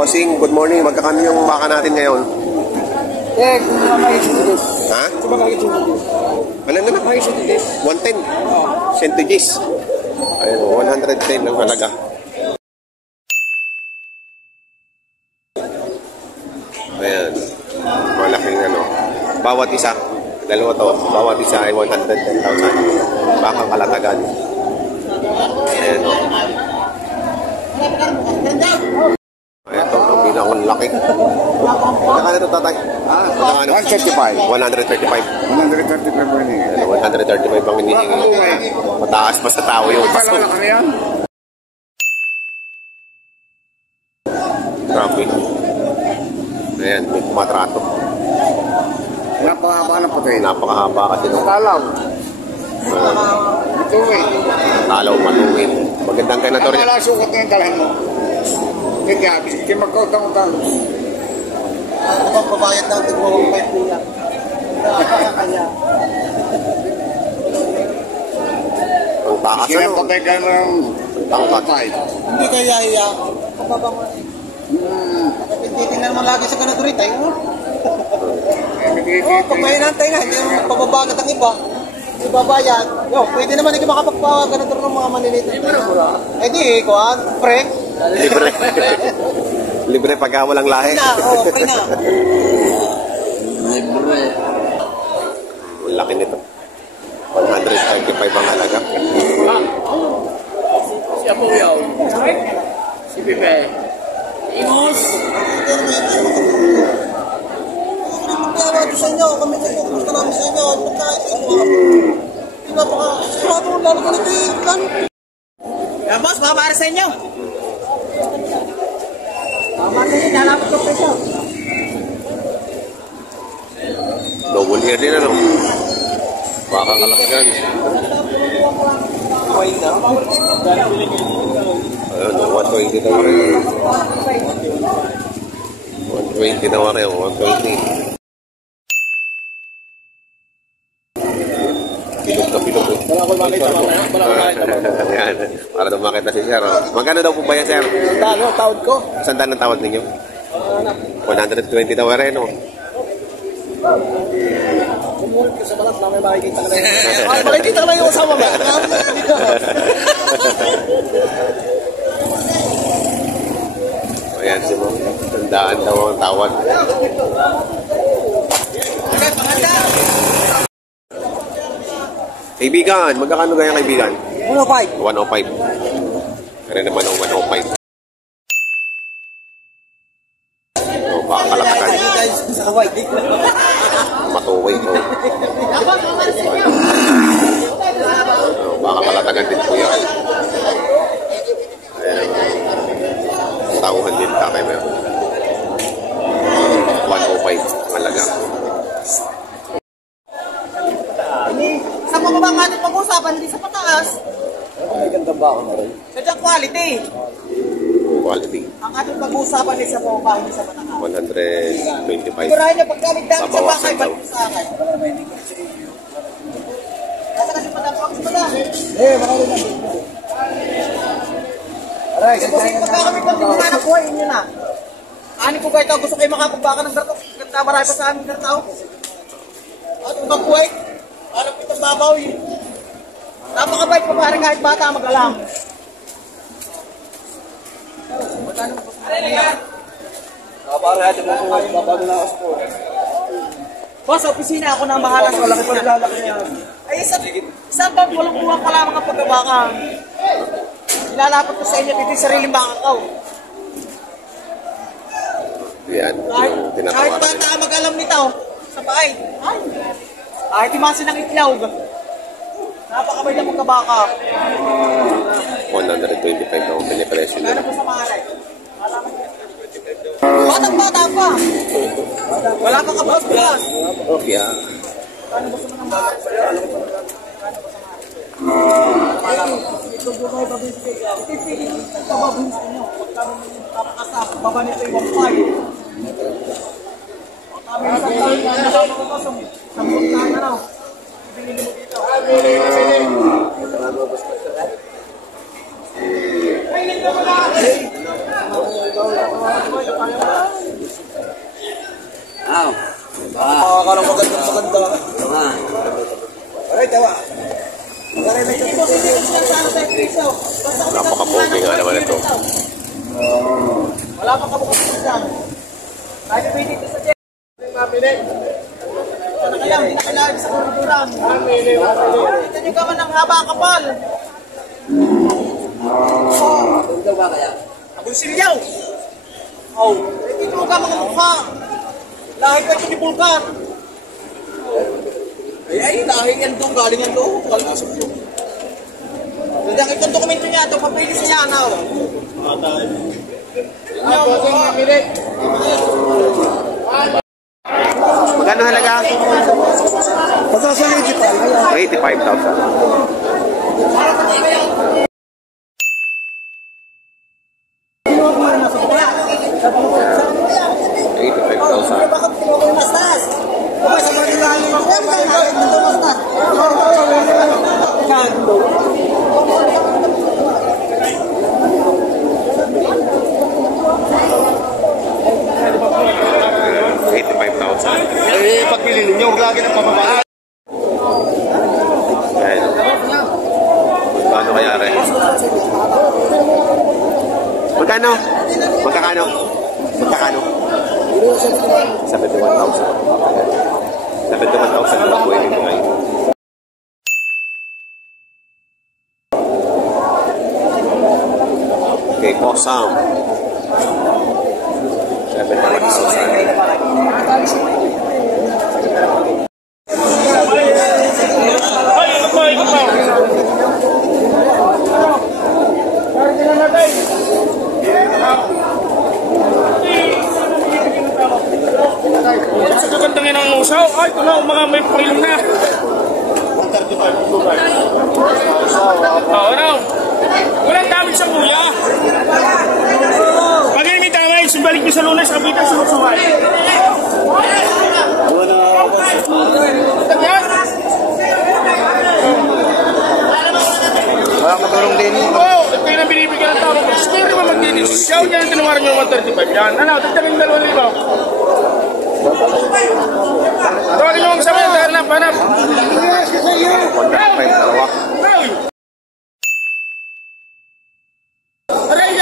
Bossing, good morning. Magkakano yung baka natin ngayon? Ha? Ano na? 110. Centuries. Ayun, 110 lang talaga. Ayan. Malaking ano. Bawat isa. Dalawa to. Bawat isa ay 110,000. Baka kalatagan. Ayan o. Ito, ang pinakang laki. Magkakano ito, tatay? 135. 135. 135 ang hinihingi. Mataas pa sa tao yung paso. Grabe. Ayan, may kumatrato. Napakahaba ng puti. Napakahaba kasi nung Talaw. Matuwid. talaw, matuwid. Magandang kayo na to rin. Wala sukat na yung dalhan mo. Kaya magkautang-utang. Ang pabayad ng tigmawang 5 niya. Kanya. Ang taas ano? Kinapatay ka ng tangkatay. Hindi kaya iya. Pababa mo na eh. Titingnan mo lagi sa ganaturit ay. Pag may hinantay na, hindi mo pababagat ang iba. Ibabayad. Yo, pwede naman hindi makapagpaganator ng mga manilito. Eh di, kuhan, pre. Libre. Libre pagka walang lahi. Pre na. Libre. Ang laki nito. 135 ang halaga. Siya po yaw. Si Pipe. Imos. Magkakawa sa inyo, kami nagpupunta namin sa inyo. Pagkain sa inyo. Hindi ba baka, sigurado lalo ka nito yung Yan boss, mga para sa inyo. Tama na yun, lalapit ko peso. Double ear din ano. Baka kalatagan. Ayun, 120 daw rin. 120 daw rin, 120. Pilog na pilog. Wala ko makita mamaya. Ayan, para daw makita si Sir. Magkano daw po ba yan, Sir? Tawad ko. Saan ang tawad ninyo? 120 daw rin, no? Kumulit ka sa balat na may makikita ka na yun. Makikita ka na yung kasama ba? Ayan si Ma'am. Tandaan daw ang tawad. Kaibigan, magkakano ganyan kaibigan? 105. 105. Kaya naman ang 105. O, baka kalatagan. Sa Hawaii. Matuway ko. O, baka kalatagan din po yan. Ayan. Tauhan din ka kay Ma'am. 105 ang halaga. Sa mga bang ating pag-uusapan, hindi sa pataas. May ganda ba ako na rin? Sadyang quality. Quality. Ang ating pag-uusapan ay sa mga hindi sa pataas. 125. Sigurahin niya pagkaligdaan sa bakay, Babawasan daw. balik sa akin. Nasa kasi patapang sa pataas. Makawin na. Aray, Kasi pagkakamit ng tingnan ng buhay, inyo na. Ani ko kayo gusto kayo makapagbaka ng garto. Ganda marami pa sa aming gartao. At ang magbuhay, parang pitang babaw yun. Napakabait pa parang kahit bata mag-alam. Para natin mo kung babago na ako. Boss, sa opisina ako na ang bahala sa Malaki pa lalaki niya. Ay, isang bang walang kuwang pala mga pagbabaka. Ilalapat ko sa inyo dito yung sariling baka ko. Yan, Kahit yung tinatawaran bata nila. ka mag-alam nito, sa bahay. Ay, kahit imasin ng itlog. Napakabay na magkabaka. 125 daw ang pinipresyo Kano nila. po sa mahalay? Batang-bata pa. Wala pa ka boss. Okay ah. Kano ba sa mga mahalay? Ito po kayo babisip. Ipipili sa babun sa inyo. Pagkano napakasap, baba nito yung 1.5. Kami sa taon na nakama ko pasong. Sampung na ano. Ibinili mo dito. Ay, hindi mo na! ka lang maganda. Aray, tawa. Napaka-pogi nga naman ito. Wala pa kabukas dyan. Tayo pwede ito sa dyan. Mapili. Hindi na kailangan sa kulturan. Mapili. Ito nyo ka man ang haba kapal. Ito ba kaya? Abong silyaw. Oh, ito ka mga mukha. Lahit ka ito ni Vulcan. Ay, lahit yan doon. Galing yan doon. Kaya itong dokumento niya, itong papilis niya, ano? Magkano halaga? Pagka sa 85,000. 85,000. Bakit kinuha yung mastas? Bakit sa mga nilahali yung mastas? Eh, pagpili ninyo, huwag lagi ng pamamahal. Ayan. Magkano kaya rin? Magkano? Magkakano? Magkakano? 71,000. 71,000 lang po yung ngayon. Okay, awesome. 71,000. Sa kagandangin ng usaw, ay ito na, mga may pangilong na. Oo, ano? Walang damage sa kuya. Pag may damage, simbalik niyo sa lunas, kapitan sa susuway. Wala matulong din. Oo, ito yung binibigyan ng tao. Sige naman magdidisisyaw niya, tinawaran niyo 135 yan. Ano, tagtagin 2,000. Tawagin niyo ang sabi, hanap.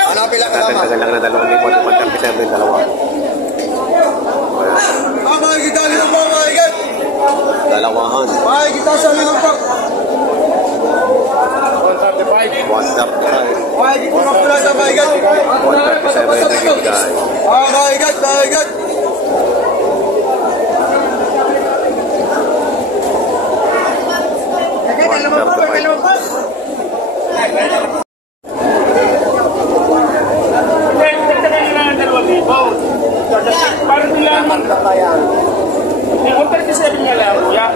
Hanapin lang kasama. Tagal lang na 2,000. 137 dalawa. Makikita nyo po, makikita. Dalawahan. Makikita sa lilang po. 135. Makikita mo pula sa makikita. 137 na gigay. Makikita. Parang nila naman yung 137 nga lang, kuya.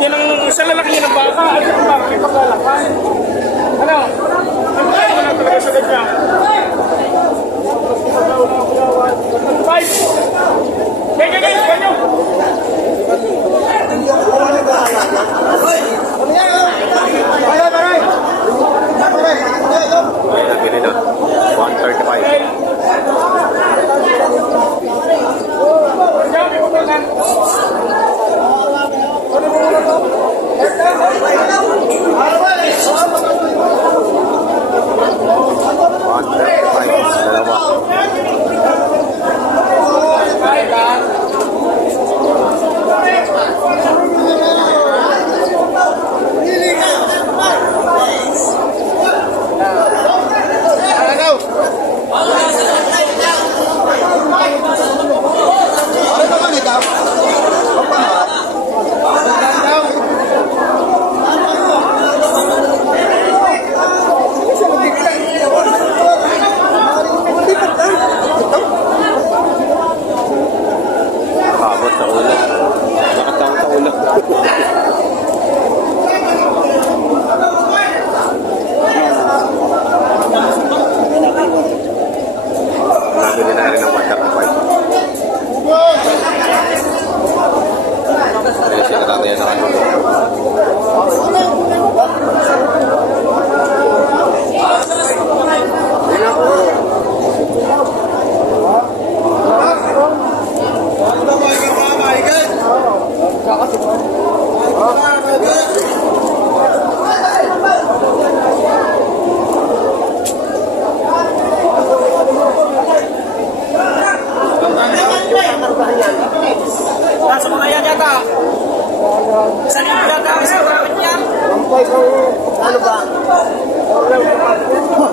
Yan ang isa lalaki niya ng baka, at yung baka may paglalakay. Ano? Ang kaya mo na talaga sa ganyan. Ano ba?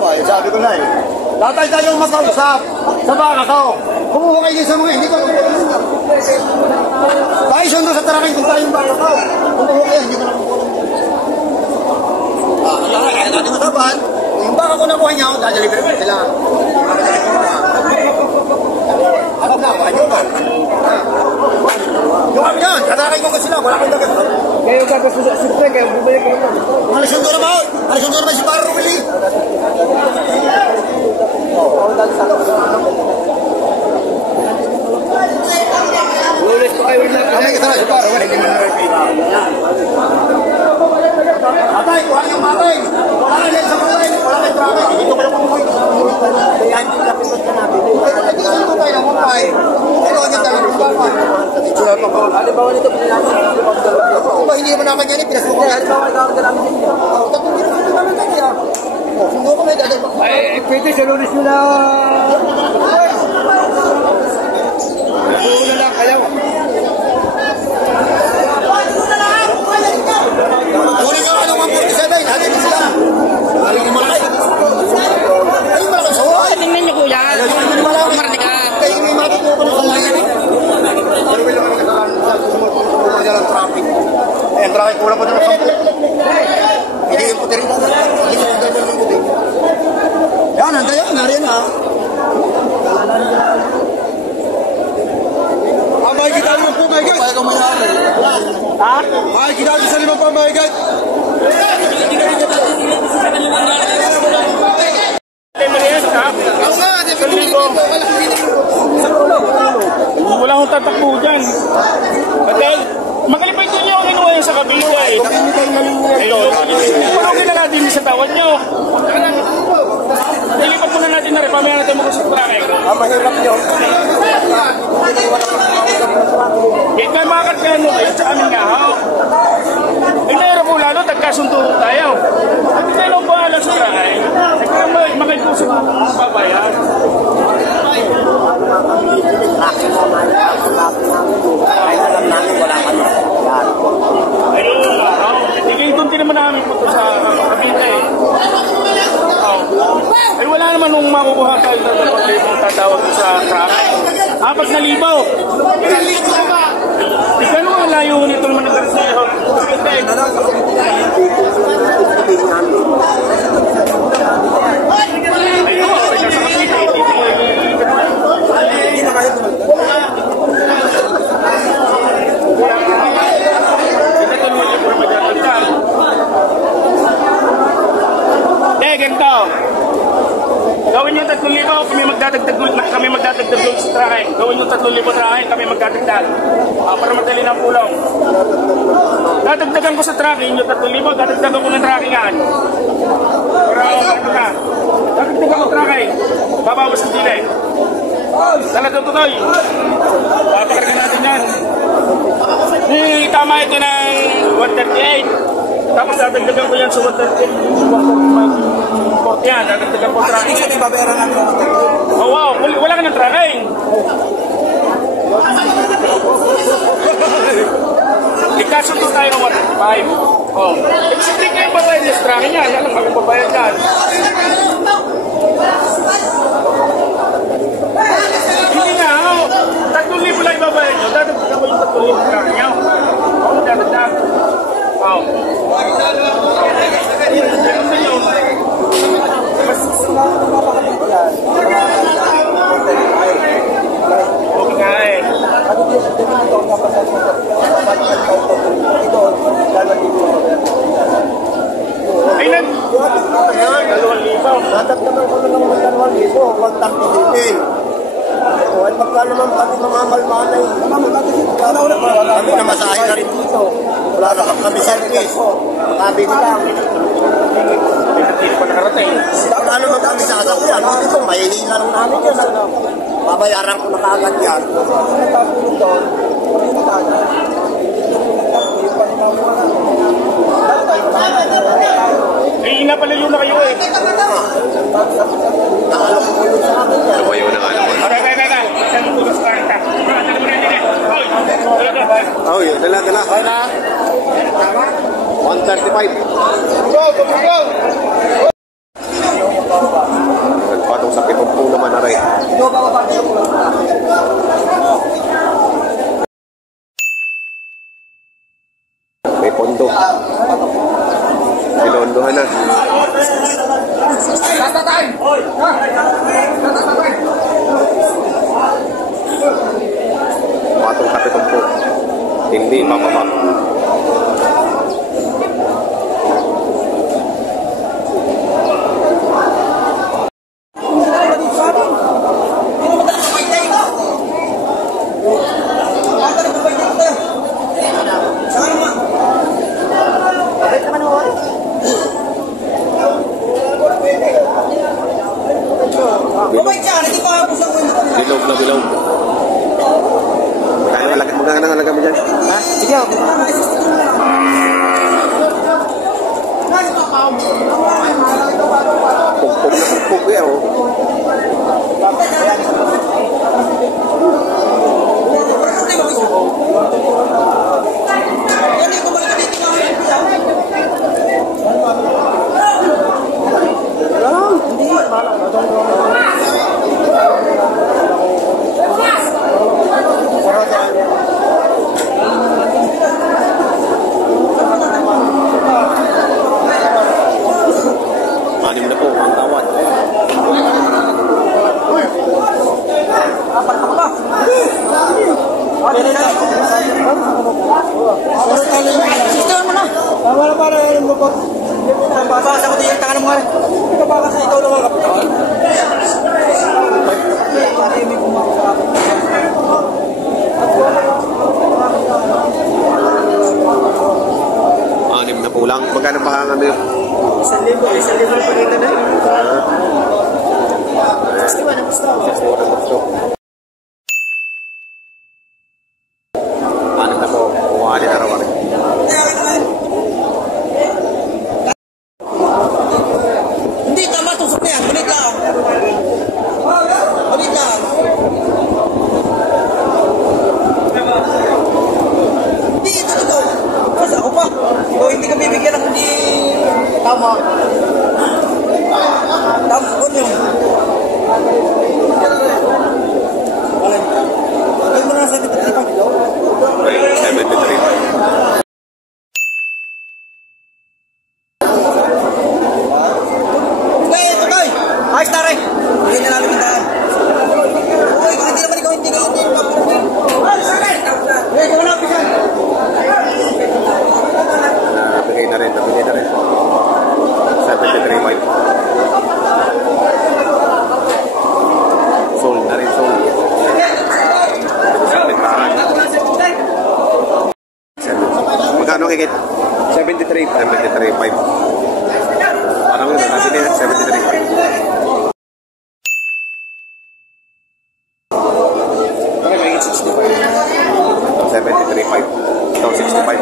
Ay, sabi ko na eh. Tatay tayo makausap sa baka ko. Kumuha kayo sa mga hindi ko. Tayo sundo sa taraking kung tayo yung baka ko. Kumuha kayo, hindi ko na kumuha. Kaya natin mataban. Yung baka ko nakuha niya, dadalibre ko sila. Ano na, wala nyo ba? Yung kami yan, katarakay ko ka sila, wala kang dagat. Kayo gagawin sa sirte, kayo bumalik ko naman. Alisundo na ba? Alisundo na ba si Paro Rubili? Lulis pa kayo na. Kami kita na si Paro, wala kang dagat. Atay, kuha yung matay. Wala kang dagat sa matay, wala kang traffic. Dito ko lang kumuhay. Kaya hindi kapipat ka natin. Hindi ka naman tayo ng kumpay. Ano ang yung talagang kumpay? Halimbawa nito, pinalaman. Ba, hindi mo naman yan eh, pinasuko. Halimbawa, ikaw namin din. Tapos pinasuko naman kanya. Sundo ko may dadag. Ay, pwede sa lunes nyo na. Puro na lang, ayaw. Kunin nga anong 147, natin sila. Aling yung malaki. Ay, malaki sa huwag. Tingnan niyo kuya. Marami ka. Kaya may matutuwa ko na sa layan. Pero may naman nagkakaroon sa sumusunod ng traffic. Ayan, traffic kulang po na ng 10. Hindi yung puti rin. Hindi yung ganda ng puti. Yan, nandayan, nariyan ha. Makikita mo po, my guys. Kaya mayari. Ha? Makikita mo sa limang pa, my guys. Wala akong tatakbo dyan. Patay, magalipay din yung inuwa yan sa Cavite eh. Pagkakit na natin sa tawad nyo. Nilipat muna natin na rin, pamaya natin mag-usap na kayo. Mahirap yun. Kahit may makakagano kayo sa amin nga ha. Eh mayroon po lalo, tagkasunturo tayo. At hindi tayo po alas sa kahay. Nagkaroon makikusap ng babayan. Ayun, tigil din naman namin po sa Cavite eh. Ay wala naman nung makukuha tayo tatawag sa kahay. 4,000. Di gano'n ang layo nito naman ng Garcia. Ganito. Gawin nyo 3,000, kami magdadagdag doon sa trahe. Gawin nyo 3,000 trahe, kami magdadagdag. Para madali ng pulong. Dadagdagan ko sa tracking, yung 3,000, dadagdagan ko ng trackingan. Para ano na. Dadagdagan ko tracking. Babawas ang delay. Talagang tutoy. Papakarga natin yan. Tama ito ng 138. Tapos dadagdagan ko yan sa 140 yan. Dadagdagan ko tracking. Isa din babayaran natin. Oh wow, wala ka ng tracking. Ikasundo tayo ng 105. Oh. Siyempre kayo babayad yung tracking niya. Yan lang kami babayad yan. Hindi nga, 3,000 lang ibabayad nyo. Dadagdagan ko yung 3,000 tracking niya. Oo, dadagdag. Oh. Okay nga eh. Ay, 2,000. Natagdagan ko na ng 2,000, huwag takto din. At pagka naman pati mamamalmanay, kami na masahe na rin dito. Wala na kami service. Makabili lang. Hindi pa nakarating. Wala naman kami sasakyan. Dito, mahihila lang namin yan. Babayaran ko na kaagad yan. Eh, napalayo na kayo eh. Lumayo na nga naman. Okay. Oh, yun. Dala. 135. Nagpatong sa 70 naman na rin. May pondo. Pinondohan na. Patong sa 70. Hindi mapapa. Bilog na bilog. Magkano halaga mo dyan? Ha? Sige ako. Pugpog na pugpog yan o. Anim na po ang tawad. Sister mo na. Wala para yung lupot. Babasa ko din yung tangan mo nga rin. Ikaw ba kasi ikaw naman kapitan? Anim na po lang. Magkano pa ang ano yun? 1,000 na pagkita na yun. 61 ang gusto. 61 ang gusto. Anim na po. Kuhaan din araw-araw. Hindi, tama. Tusok na yan. Ulit lang. Ulit lang. Hindi, ito na to. Mas ako pa. O hindi ka bibigyan ng hindi tama. Tama ko yun. Ay mo na sa dito pa. 73. Ayos na rin. Hindi na namin pintaan. Uy, kung hindi naman ikaw, hindi ka. Uy, kung wala, pisan. Nabigay na rin. 73.5. Sold na rin, sold. Sa bentahan. Magkano kikit? 73.5. Parang yun, nabili na 73.5. Ito 73.5. Ito 65.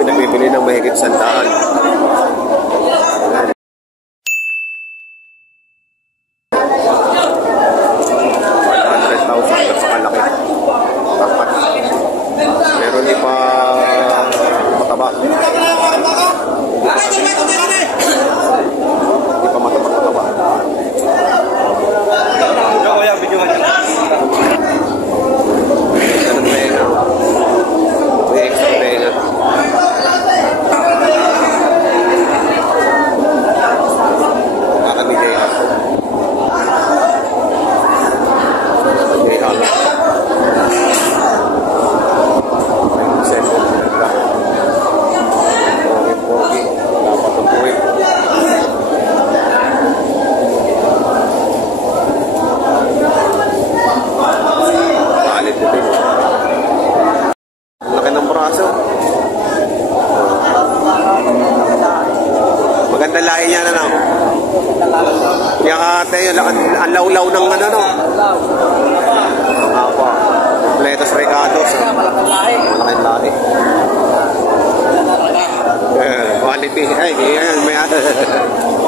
Pinagbibili ng mahigit 100. 100,000 napakalaki. Dapat. Meron di pa mataba. Hindi pa mataba. Ganun na yun. May extra tenga. Kakabigay ako. Kakabigay ako. May session. Pogi. Dapat ang puwit. Kalit ito. Laki ng braso. Maganda lahi niya na lang. Kaya ka tayo, ang law-law ng ano no. Apa. Completos Recados. Malaking lahi. Quality. Ay, ayan, may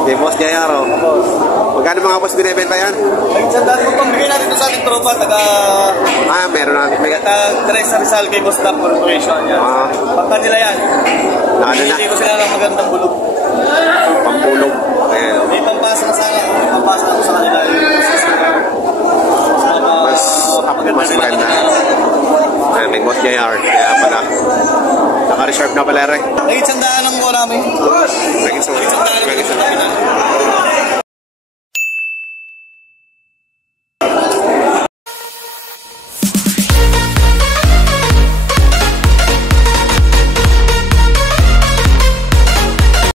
may boss JR, oh. Magkano mga boss binibenta yan? Ay, sa dati ko pambigay natin ito sa ating tropa, Meron na. May Teresa Rizal kay Boss Dap Corporation. Yan. Pagka nila yan. ano na, Hindi ko sila ng magandang bulog. pampulong. Ayan, oh. May pampasa na sana. May pampasa na sa kanila. Mas maganda. Ayan, may boss JR. Kaya pala. Naka-reserve na pala rin. Ay, sandaan ang mo namin. Naging sorry. Sandaan ang